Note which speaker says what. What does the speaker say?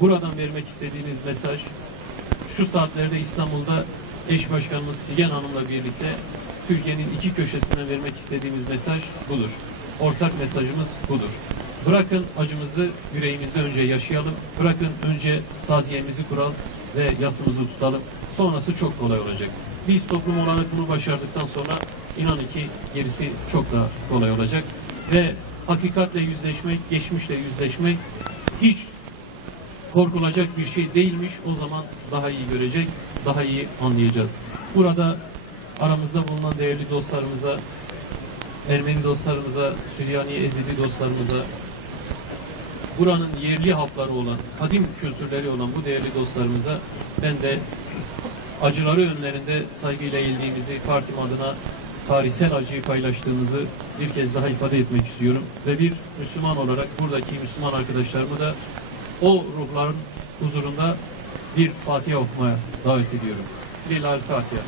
Speaker 1: buradan vermek istediğimiz mesaj şu saatlerde İstanbul'da eş başkanımız Figen Hanım'la birlikte Türkiye'nin iki köşesinden vermek istediğimiz mesaj budur. Ortak mesajımız budur. Bırakın acımızı yüreğimizde önce yaşayalım. Bırakın önce taziyemizi kuralım ve yasımızı tutalım. Sonrası çok kolay olacak. Biz toplum olarak bunu başardıktan sonra inanın ki gerisi çok daha kolay olacak. Ve hakikatle yüzleşmek, geçmişle yüzleşmek hiç korkulacak bir şey değilmiş. O zaman daha iyi görecek, daha iyi anlayacağız. Burada aramızda bulunan değerli dostlarımıza, Ermeni dostlarımıza, Süryani Ezidi dostlarımıza, buranın yerli halkları olan, kadim kültürleri olan bu değerli dostlarımıza ben de acıları önlerinde saygıyla eğildiğimizi, partim adına tarihsel acıyı paylaştığımızı bir kez daha ifade etmek istiyorum. Ve bir Müslüman olarak buradaki Müslüman arkadaşlarımı da o ruhların huzurunda bir Fatiha okumaya davet ediyorum. Lilal Fatiha.